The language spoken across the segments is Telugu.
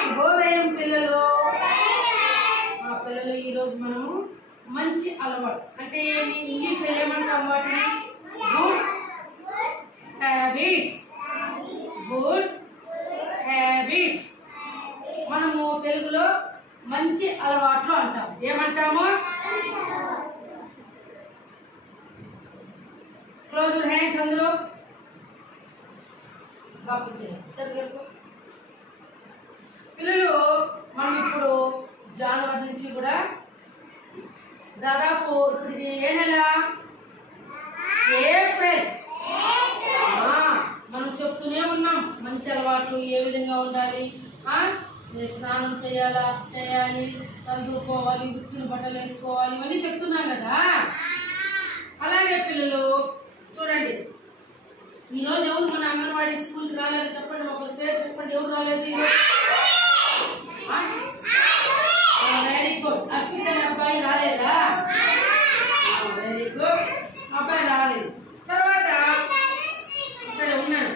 శుభోదయం పిల్లలు. పిల్లలు ఈరోజు మనము మంచి అలవాటు అంటే ఇంగ్లీష్లో ఏమంటాం వాటిని? Good habits. గుడ్ హ్యాబిట్స్ మనము తెలుగులో మంచి అలవాట్లు అంటాం. ఏమంటాము? Close your hands. అందరూ చదువు. పిల్లలు మనం ఇప్పుడు జనవరి నుంచి కూడా దాదాపు ఇప్పుడు ఇది ఏ నెల? ఏప్రిల్. మనం చెప్తూనే ఉన్నాం మంచి అలవాట్లు ఏ విధంగా ఉండాలి. స్నానం చేయాలి, తలదూకోవాలి, ఉతికిన బట్టలు వేసుకోవాలి, ఇవన్నీ చెప్తున్నాం కదా. అలాగే పిల్లలు చూడండి, ఈరోజు ఎవరు మన అంగన్వాడీ స్కూల్కి రాలేదు? చెప్పండి, ఒక పేరు చెప్పండి. ఎవరు రాలేదు ఈరోజు? Very good. అశ్విత అబ్బాయి రాలేదా? వెరీ గుడ్, అబ్బాయి రాలేదు. తర్వాత సరే ఉన్నాను.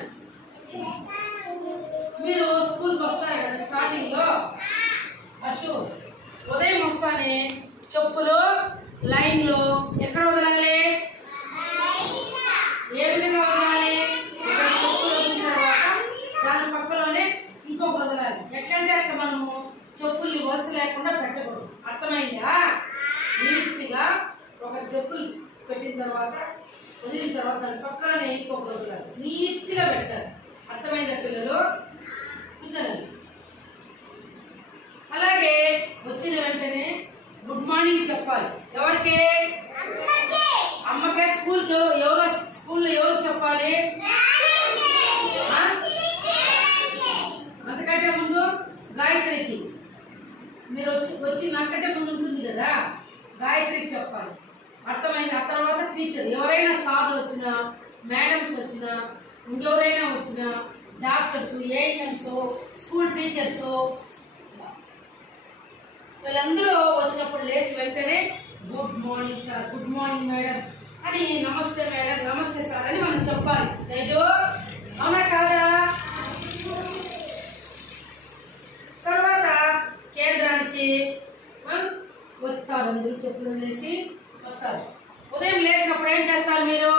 మీరు స్కూల్కి వస్తారు కదా స్టార్టింగ్ లో. అశు ఉదయం వస్తానే చెప్పులు లైన్ లో ఎక్కడ వదలాలి? ఏ విధంగా వదలాలి? చెప్పులు వదిలిన తర్వాత దాని పక్కలోనే ఇంకొక వదలాలి. ఎట్లంటే అట్లా మనము చెప్పుల్ని వరుస లేకుండా పెట్టకూడదు. అర్థమైందా? నీట్గా ఒక చెప్పులు పెట్టిన తర్వాత వదిలిన తర్వాత దాని పక్కలోనే ఇంకొక వదలాలి. నీట్గా పెట్టాలి. అర్థమైందా పిల్లలు? కూర్చోండి. అలాగే వచ్చిన వెంటనే గుడ్ మార్నింగ్ చెప్పాలి. ఎవరికి? అమ్మకే. స్కూల్కి ఎవరో స్కూల్లో ఎవరు చెప్పాలి? అంతకంటే ముందు గాయత్రికి. మీరు వచ్చి నాకంటే ముందు ఉంటుంది కదా, గాయత్రికి చెప్పాలి. అర్థమైంది? ఆ తర్వాత టీచర్ ఎవరైనా సార్లు వచ్చినా, మేడమ్స్ వచ్చినా, ఇంకెవరైనా వచ్చినా, డాక్టర్స్, ఏఎన్ఎంస్, స్కూల్ టీచర్స్, వీళ్ళందరూ వచ్చినప్పుడు లేచి వెంటనే good morning sir, good morning madam అని, నమస్తే మేడం, నమస్తే సార్ అని మనం చెప్పాలి. తేజు అవునా కాదా? తర్వాత కేంద్రానికి వస్తారు. అందరూ చెప్పులు వేసి వస్తారు. ఉదయం లేచినప్పుడు ఏం చేస్తారు మీరు?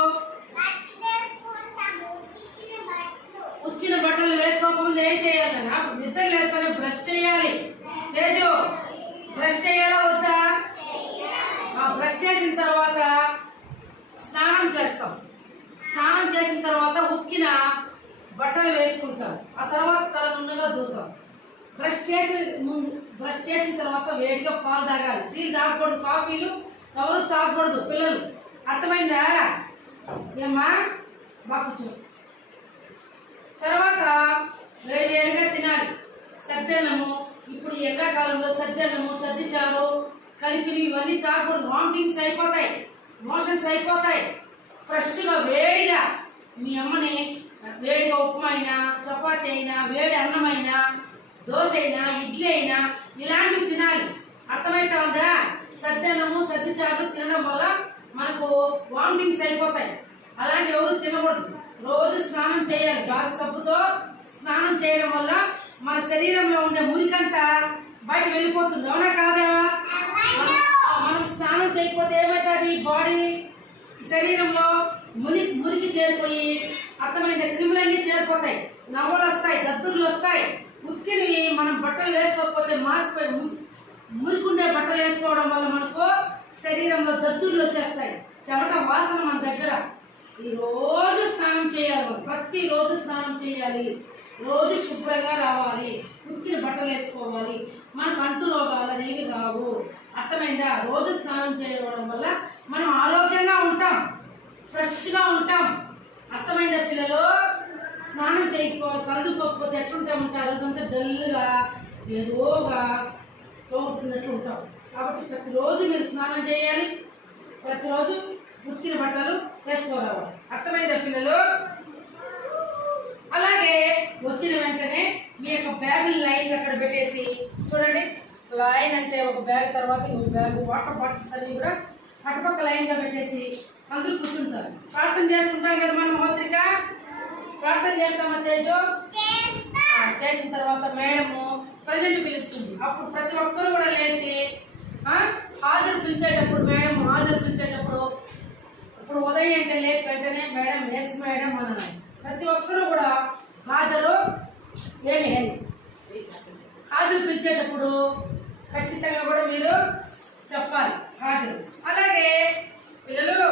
ఉతికిన బట్టలు వేసుకోకముందు ఏం చేయాలన్నా? నిద్ర లేస్తానే బ్రష్ చేయాలి. తేజు బ్రష్ చేయాలా వద్దా? బ్రష్ చేసిన తర్వాత స్నానం చేస్తాం. స్నానం చేసిన తర్వాత ఉతికిన బట్టలు వేసుకుంటాం. ఆ తర్వాత తల ముందుగా దూతాం. బ్రష్ చేసిన తర్వాత వేడిగా పాలు తాగాలి. టీలు తాగకూడదు, కాఫీలు ఎవరు తాగకూడదు పిల్లలు. అర్థమైందా? ఏమ్మా బాగా కూర్చో. తర్వాత వేడివేడిగా తినాలి. సద్దన్నము, ఇప్పుడు ఎండాకాలంలో సద్దన్నము, సద్దిచారు కలిపినవి ఇవన్నీ తాగకూడదు. వామిటింగ్స్ అయిపోతాయి, మోషన్స్ అయిపోతాయి. ఫ్రెష్గా వేడిగా మీ అమ్మని వేడిగా ఉప్మా అయినా, చపాతీ అయినా, వేడి అన్నమైనా, దోశ అయినా, ఇడ్లీ అయినా ఇలాంటివి తినాలి. అర్థమవుతుందా? సద్దన్నము, సద్దిచారు తినడం వల్ల మనకు వామిటింగ్స్ అయిపోతాయి. అలాంటి ఎవరు తినకూడదు. రోజు స్నానం చేయాలి. బాగా సబ్బుతో స్నానం చేయడం వల్ల మన శరీరంలో ఉండే మురికంతా బయట వెళ్ళిపోతుంది. అవునా కాదా? మనం స్నానం చేయకపోతే ఏమవుతుంది? బాడీ శరీరంలో మురికి చేరిపోయి అర్థమైన క్రిములన్నీ చేరిపోతాయి. నవ్వులు వస్తాయి, దద్దుర్లు వస్తాయి. ఉతికినవి మనం బట్టలు వేసుకోకపోతే మాసిపోయి మురికుండే బట్టలు వేసుకోవడం వల్ల మనకు శరీరంలో దద్దుర్లు వచ్చేస్తాయి. చెమట వాసన మన దగ్గర. ఈ రోజు స్నానం చేయాలి. ప్రతిరోజు స్నానం చేయాలి. రోజు శుభ్రంగా రావాలి. ఉతికిన బట్టలు వేసుకోవాలి. మనకు అంటు రోగాలు అనేవి రావు. అర్థమైందా? రోజు స్నానం చేయడం వల్ల మనం ఆరోగ్యంగా ఉంటాం, ఫ్రెష్గా ఉంటాం. అర్థమైందా పిల్లలు? స్నానం తలదుకోకపోతే ఎట్లుంటామంటే ఆ రోజంతా డల్గా ఏదోగా తోగుతున్నట్లు ఉంటాం. కాబట్టి ప్రతిరోజు మీరు స్నానం చేయాలి. ప్రతిరోజు ఉతికిన బట్టలు వేసుకోవాలి. అర్థమైందా పిల్లలు? అలాగే వచ్చిన వెంటనే మీ యొక్క బ్యాగులు లైన్ అక్కడ పెట్టేసి చూడండి. లైన్ అంటే ఒక బ్యాగ్ తర్వాత ఇంకొక బ్యాగ్, వాటర్ బాటిల్స్ అన్ని కూడా అటుపక్క లైన్గా పెట్టేసి అందరూ కూర్చుంటారు. ప్రార్థన చేసుకుంటాం కదా మనం. హోత్రిక ప్రార్థన చేస్తామా తేజు? చేసిన తర్వాత మేడము ప్రజెంట్ పిలుస్తుంది. అప్పుడు ప్రతి ఒక్కరు కూడా లేచి హాజరు పిలిచేటప్పుడు మేడం హాజరు పిలిచేటప్పుడు ఇప్పుడు ఉదయం అంటే లేచి వెంటనే మేడం ఎస్ మేడం అన్నారు. ప్రతి ఒక్కరు కూడా హాజరు ఏమి హాజరు పిలిచేటప్పుడు ఖచ్చితంగా కూడా మీరు చెప్పాలి హాజరు. అలాగే పిల్లలు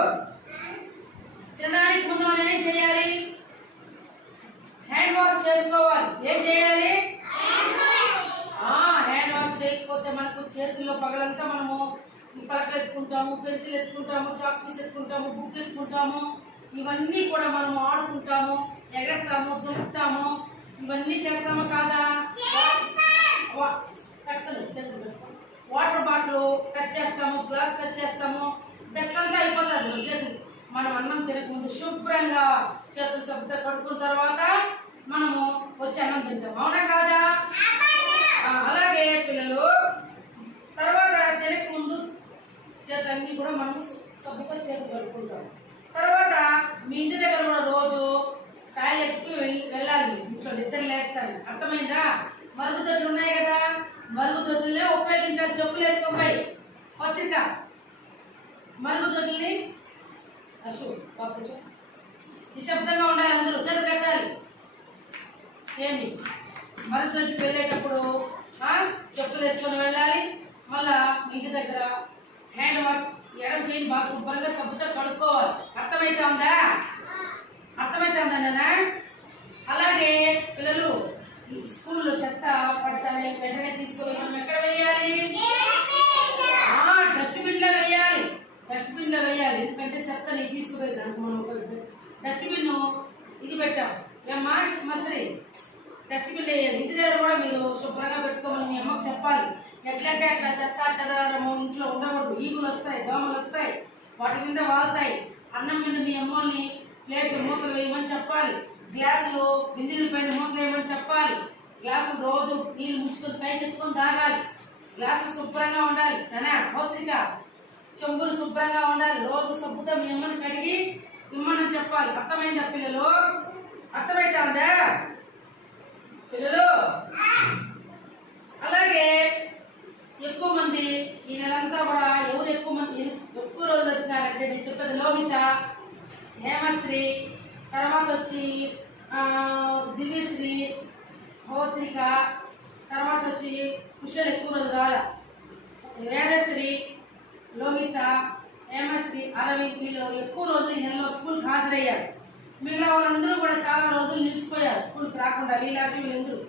తినడానికి ముందు మనం ఏం చేయాలి? హ్యాండ్ వాష్ చేసుకోవాలి. ఏం చేయాలి? హ్యాండ్ వాష్ చేయకపోతే మనకు చేతుల్లో పగలంతా మనము పలకలు ఎత్తుకుంటాము, పెన్సిల్ ఎత్తుకుంటాము, చాక్ పీస్ ఎత్తుకుంటాము, బుక్ ఎత్తుకుంటాము, ఇవన్నీ కూడా మనము ఆడుకుంటాము, ఎగరతాము, దుక్కుతాము, ఇవన్నీ చేస్తాము కాదా? వాటర్ బాటిల్ టచ్ చేస్తాము, గ్లాస్ టచ్ చేస్తాము, డస్ట్ అంతా అయిపోతుంది చేతులు. మనం అన్నం తినకముందు శుభ్రంగా చేతులు సబ్బుతో కడుక్కున్న తర్వాత మనము వచ్చి అన్నం తింటాం, అవునా కాదా? అలాగే పిల్లలు తర్వాత తినకముందు చేతులన్నీ కూడా మనము సబ్బుతో చేతులు కడుక్కుంటాం. తర్వాత మీ ఇంటి దగ్గర కూడా రోజు టాయిలెట్కి వెళ్ళాలి. ఇంట్లో నిద్ర లేస్తారు, అర్థమైందా? మరుగుదొడ్లు ఉన్నాయి కదా, మరుగుదొడ్లనే ఉపయోగించాలి. చెప్పులు వేసుకోపోయి పత్రిక మరుగుదొడ్లని నిశ్శబ్దంగా ఉండాలి, అందరూ చేతులు కట్టాలి. ఏంటి మరుగుదొడ్డికి వెళ్ళేటప్పుడు చెప్పులు వేసుకొని వెళ్ళాలి. మళ్ళా మీ ఇంటి దగ్గర హ్యాండ్ వాష్ ఎడం చేయి బాగా శుభ్రంగా సబ్బుతో కడుక్కోవాలి. అర్థమైతుందా? అర్థమైతుందా నాన్న? అలాగే పిల్లలు స్కూల్లో చెత్త పడతానే వెంటనే తీసుకొని మనం ఎక్కడ వేయాలి? డస్ట్బిన్ లో వేయాలి. డస్ట్బిన్ లో వేయాలి. ఎందుకంటే చెత్తని తీసుకుపోయి దానికి మనం డస్ట్బిన్ ఇది పెట్టాం ఏమ్మా మసరి డస్ట్బిన్ వేయాలి. ఇంటి దగ్గర కూడా మీరు శుభ్రంగా పెట్టుకోమని మీ అమ్మకు చెప్పాలి. ఎట్లంటే అట్లా చెత్త చెదరము ఇంట్లో ఉండకూడదు. ఈగులు వస్తాయి, దోమలు వస్తాయి, వాటి మీద వాళ్తాయి. అన్నం మీద మీ అమ్మల్ని ప్లేట్లు మూతలు వేయమని చెప్పాలి. గ్లాసులు బిందెల పైన మూతలు వేయమని చెప్పాలి. గ్లాసులు రోజు నీళ్ళు ముంచుకొని పైకి ఎత్తుకొని తాగాలి. గ్లాసులు శుభ్రంగా ఉండాలి. పత్రిక చెంబులు శుభ్రంగా ఉండాలి. రోజు సబ్బుతో మీ అమ్మని కడిగి ఇమ్మని చెప్పాలి. అర్థమైందా పిల్లలు? అర్థమైతుందా పిల్లలు? అలాగే ఎక్కువ మంది ఈ నెలంతా కూడా ఎవరు ఎక్కువ రోజులు వచ్చినారంటే నేను చెప్పేది లోహిత, హేమశ్రీ, తర్వాత వచ్చి దివ్యశ్రీ, హోత్రిక, తర్వాత వచ్చి కుశల్ ఎక్కువ రోజులు రాల, వేదశ్రీ, లోహిత, హేమశ్రీ, అరవింద్ వీళ్ళు ఎక్కువ రోజులు ఈ నెలలో స్కూల్కి హాజరయ్యారు. మిగతా వాళ్ళందరూ కూడా చాలా రోజులు నిలిచిపోయారు స్కూల్కి రాకుండా. వీళ్ళకి వీళ్ళందరూ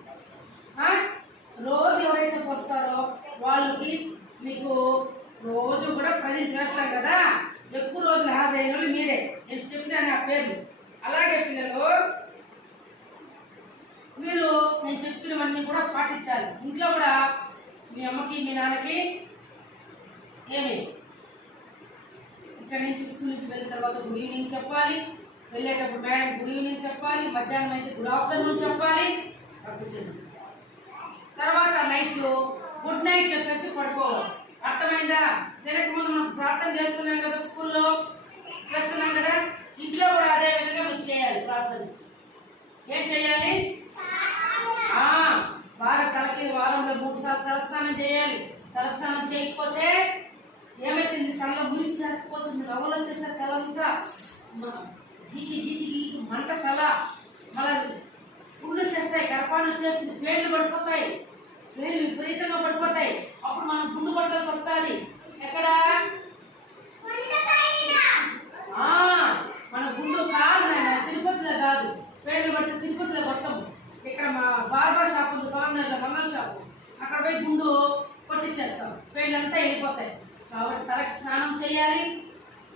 రోజు ఎవరైతే వస్తారో వాళ్ళకి మీకు రోజు కూడా ప్రజెంట్ చేస్తారు కదా. ఎక్కువ రోజులు హాజరైన వాళ్ళు మీరే, నేను చెప్పిన ఆ పేర్లు. అలాగే పిల్లలు మీరు నేను చెప్పినవన్నీ కూడా పాటించాలి. ఇంట్లో కూడా మీ అమ్మకి మీ నాన్నకి ఏమి ఇక్కడ నుంచి స్కూల్ నుంచి వెళ్ళిన తర్వాత గుడ్ ఈవినింగ్ చెప్పాలి. వెళ్ళేటప్పుడు మేడం గుడ్ ఈవినింగ్ చెప్పాలి. మధ్యాహ్నం అయితే గుడ్ ఆఫ్టర్నూన్ చెప్పాలి. తర్వాత నైట్లో గుడ్ నైట్ చెప్పేసి పడుకోవాలి. అర్థమైందా? తినక ముందు మనం ప్రార్థన చేస్తున్నాం కదా, స్కూల్లో చేస్తున్నాం కదా, ఇంట్లో కూడా అదే విధంగా మీరు చేయాలి. ప్రార్థన ఏం చేయాలి? బాగా తలకి వారంలో 3 సార్లు తలస్నానం చేయాలి. తలస్నానం చేయకపోతే ఏమైతుంది? తలలో మురిచారిపోతుంది, రవ్వలు వచ్చేసరికి తలంతా గీకి గీకి గీకి మంట తల, మళ్ళీ పుళ్ళు వచ్చేస్తాయి, కరపాలు వచ్చేస్తుంది, పేర్లు పడిపోతాయి, పేర్లు విపరీతంగా పడిపోతాయి. అప్పుడు మనం గుండు కొట్టాల్సి వస్తుంది. ఎక్కడ? మన గుండు కాదు నాయన, తిరుపతిలో కాదు. పేర్లు పడితే తిరుపతిలో కొట్టము. ఇక్కడ మా బార్బర్ షాప్ ఉంది, పాలనలో మంగళ షాపు, అక్కడ పోయి గుండు కొట్టించేస్తాం, పేర్లంతా వెళ్ళిపోతాయి. కాబట్టి తలకి స్నానం చేయాలి,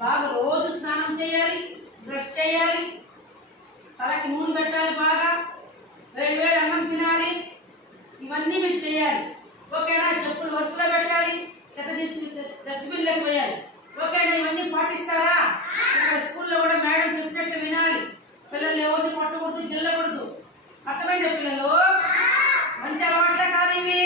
బాగా రోజు స్నానం చేయాలి, బ్రష్ చేయాలి, తలకి నూనె పెట్టాలి, బాగా వేడి వేడి అన్నం తినాలి. ఇవన్నీ మీరు చేయాలి. ఓకేనా? చెప్పులు వరుసలో పెట్టాలి, చెత్త తీసుకుని డస్ట్బిన్లోకి పోయాలి. ఓకేనా? ఇవన్నీ పాటిస్తారా? ఇక్కడ స్కూల్లో కూడా మేడం చెప్పినట్లు వినాలి. పిల్లలు ఎవరిని కొట్టకూడదు, గిల్లకూడదు. అర్థమైందా పిల్లలు? మంచి అలవాట్లే కాదు ఇవి.